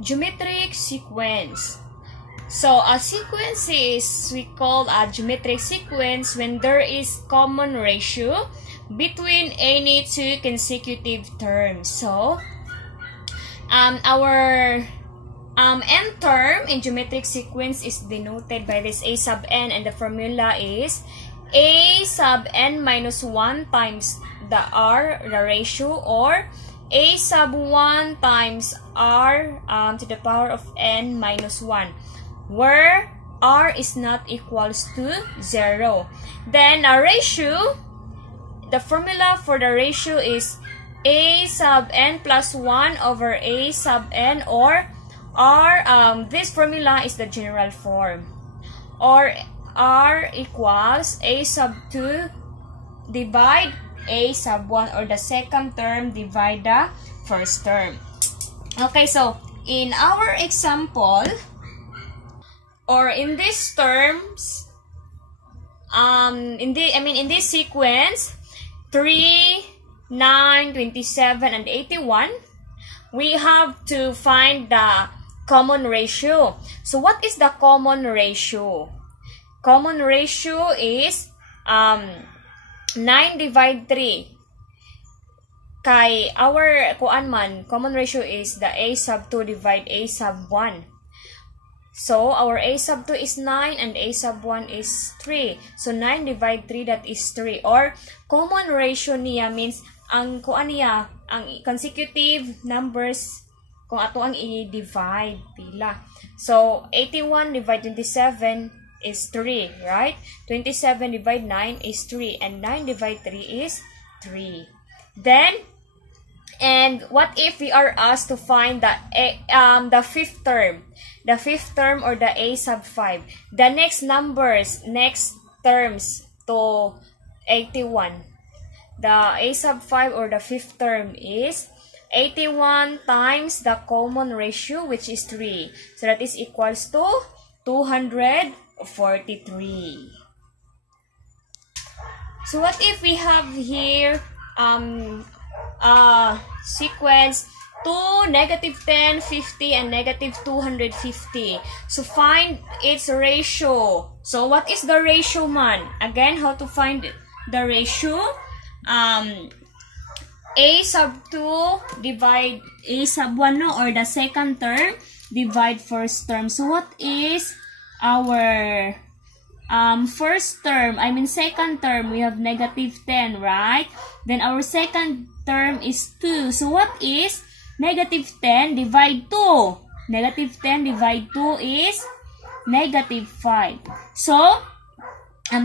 geometric sequence. So a sequence is we call a geometric sequence when there is common ratio between any two consecutive terms. So our n term in geometric sequence is denoted by this a sub n, and the formula is a sub n minus 1 times the ratio, or a sub 1 times r to the power of n minus 1, where r is not equals to 0. Then a ratio, the formula for the ratio is a sub n plus 1 over a sub n, or r, this formula is the general form, or r equals a sub 2 divide a sub 1, or the second term divide the first term. Okay, so in our example, or in these terms, in this sequence 3, 9, 27, and 81, we have to find the common ratio. So what is the common ratio? Common ratio is 9 divide 3. Kay our common ratio is the a sub 2 divide a sub 1. So our a sub 2 is 9 and a sub 1 is 3. So 9 divide 3, that is 3. Or common ratio niya means ang ang consecutive numbers kung ato ang i-divide pila. So 81 divide 27 is 3, right? 27 divide 9 is 3, and 9 divide 3 is 3. Then, and what if we are asked to find the fifth term? The fifth term, or the a sub 5. The next terms to 81. The a sub 5, or the fifth term, is 81 times the common ratio, which is 3. So that is equals to 243. So what if we have here sequence 2, -10, 50, and -250. So find its ratio. So what is the ratio man? Again, how to find the ratio? A sub 2 divide a sub 1, no? Or the second term divide first term. So what is our first term? Second term, we have -10, right? Then our second term is 2. So what is -10 divide 2? -10 divide 2 is -5. So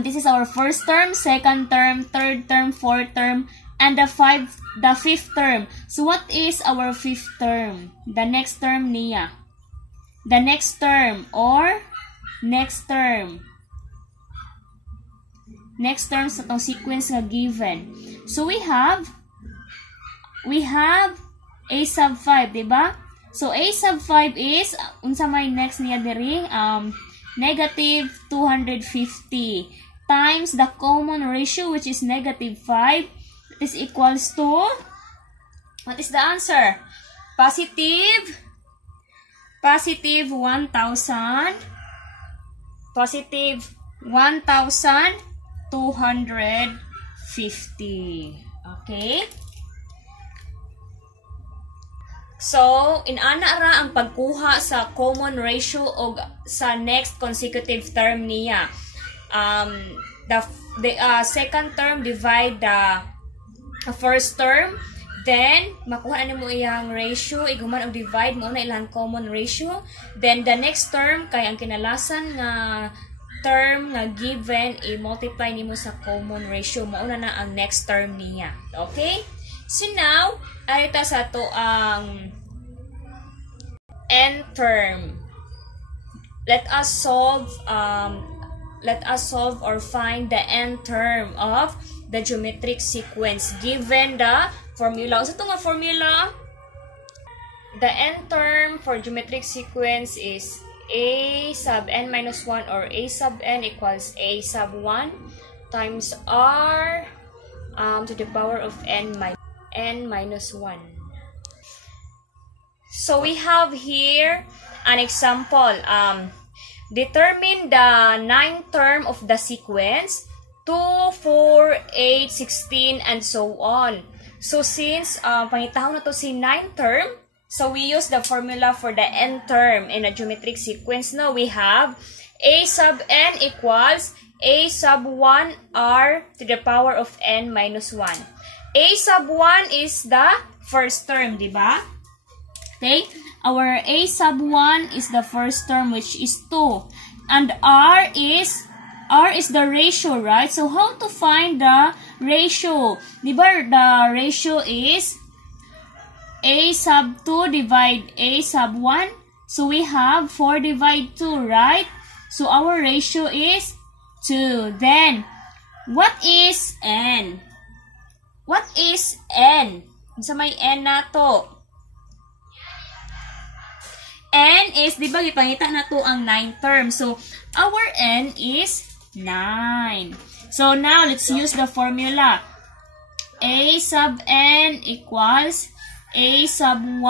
this is our first term, second term, third term, fourth term, and the fifth term. So what is our fifth term? The next term niya. The next term, or next term. Next term sa itong sequence nga given. So we have a sub 5, diba? So a sub 5 is, unsa may next niya diri? -250 times the common ratio, which is -5. That is equals to, what is the answer? Positive 1,000. Positive 1,250. Okay? So, inana ra ang pagkuha sa common ratio o sa next consecutive term niya. The second term divide the first term, then makuha na mo iyang ratio, iguman og divide mo na ilang common ratio. Then the next term kay ang kinalasan nga term nga given, i-multiply nimo sa common ratio, mauna na ang next term niya. Okay? So now, arita sa to ang n term. Let us solve or find the n term of the geometric sequence given the formula. So ito nga formula, the n term for geometric sequence is a sub n minus 1 or a sub n equals a sub 1 times r to the power of n minus 1. So we have here an example. Determine the 9th term of the sequence, 2, 4, 8, 16, and so on. So since pangitahon na to si 9th term, so we use the formula for the n term in a geometric sequence. Now we have a sub n equals a sub 1 r to the power of n minus 1. A sub 1 is the first term, diba? Okay, our a sub 1 is the first term, which is 2. And r is the ratio, right? So how to find the ratio? Diba the ratio is a sub 2 divide a sub 1. So we have 4 divide 2, right? So our ratio is 2. Then, what is n? What is n? Sa may n na to? N is, di ba, ipangita na to ang 9th term. So, our n is 9. So, now, let's use the formula. A sub n equals a sub 1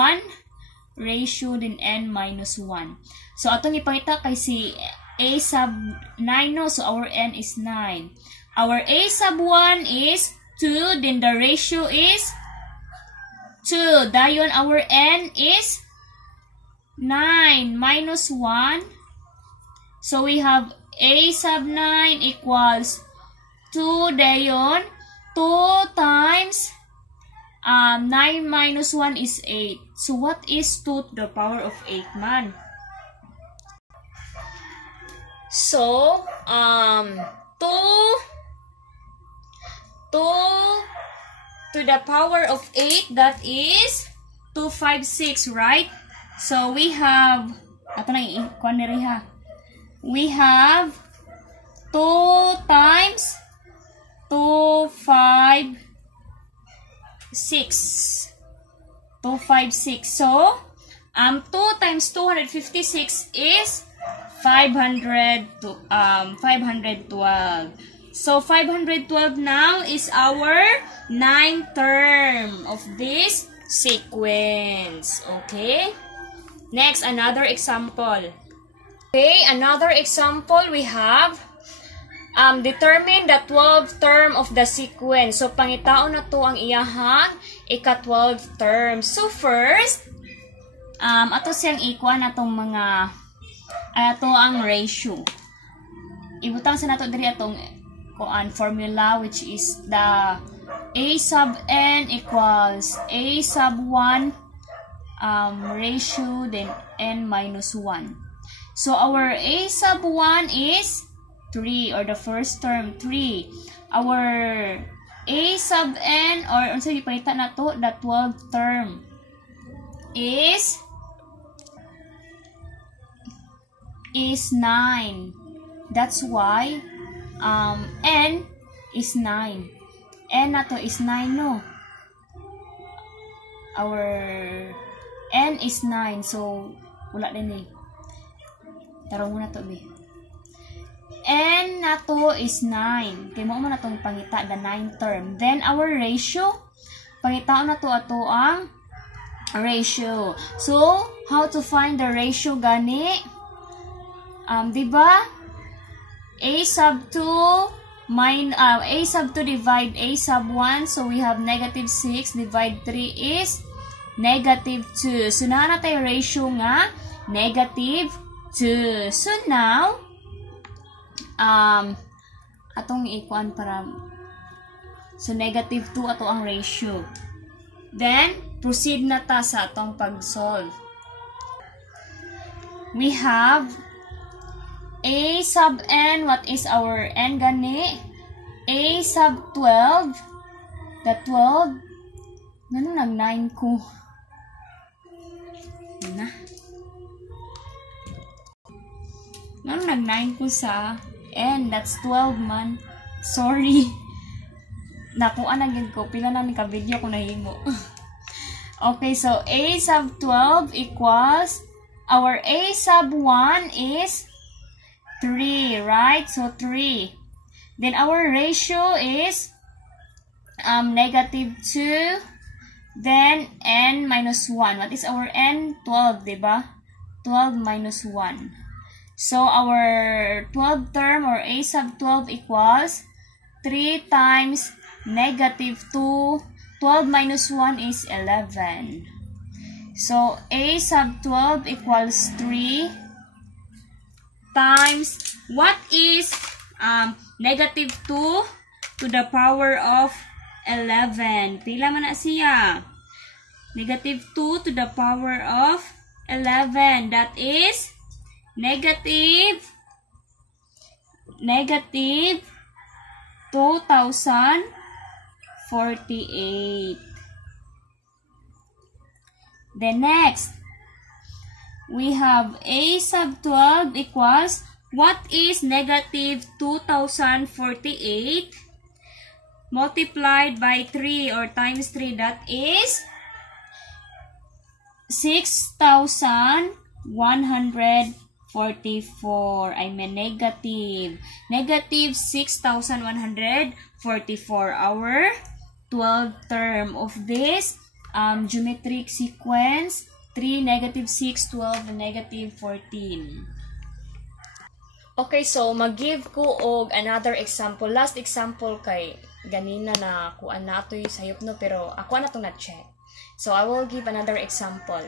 ratio din n minus 1. So, atong ipangita kay si a sub 9, no? So, our n is 9. Our a sub 1 is 2, then the ratio is 2. Dayon, our n is 9 minus 1. So we have a sub 9 equals 2 dayon. 2 times 9 minus 1 is 8. So what is 2 to the power of 8 man? So 2 to the power of 8, that is 256, right? So we have, ato na i-kuan niri ha. We have 2 times 2, 5, 6. 256. So, 2 times 256 is 512. So, 512 now is our 9th term of this sequence. Okay? Next, another example. Okay, another example we have determine the 12th term of the sequence. So, pangitaon na to ang iyahang ika-12th term. So, first, ato siyang ikuan na tong mga, ato ang ratio. Ibutang sa nato diri atong formula, which is the a sub n equals a sub 1 ratio then n minus 1. So our a sub 1 is 3, or the first term 3. Our a sub n, or unsa gipangita na to, the 12th term is 9. That's why n is 9. N na to is 9, no? Our n is 9, so wala din eh. Tarong muna to, be. N na to is 9. Kaya mo na itong pangita, the 9th term. Then, our ratio, pangita na to ato ang ratio. So, how to find the ratio gani? Diba? A sub 2 a sub 2 divide a sub 1. So, we have negative 6 divide 3 is negative 2. So, na tayo ratio nga negative 2. So, now, atong ikuan para, so, negative 2 ato ang ratio. Then, proceed na ta sa atong pag-solve. We have a sub n. What is our n gani? A sub 12. The 12. Ganun nag-9 ko. Na. Ganun nag-9 ko sa n. That's 12 man. Sorry. Nakuha na gid ko. Pila na ni ka-video ko nahimo. Okay, so a sub 12 equals, our a sub 1 is 3, right? So 3. Then our ratio is negative 2 Then, n minus 1. What is our n? 12, diba? 12 minus 1. So, our 12 term or a sub 12 equals 3 times negative 2. 12 minus 1 is 11. So, a sub 12 equals 3 times, what is negative 2 to the power of 11? Pila man na siya? Negative 2 to the power of 11. That is negative 2048. Then next, we have a sub 12 equals, what is negative 2048 multiplied by 3 or times 3? That is 6,144. I mean negative. Negative 6,144. Our 12th term of this geometric sequence. 3, negative 6, 12, and negative 14. Okay, so mag-give ko og another example. Last example kay ganina na kuan na ito yung sayop no, pero ako na itong na-check. So, I will give another example.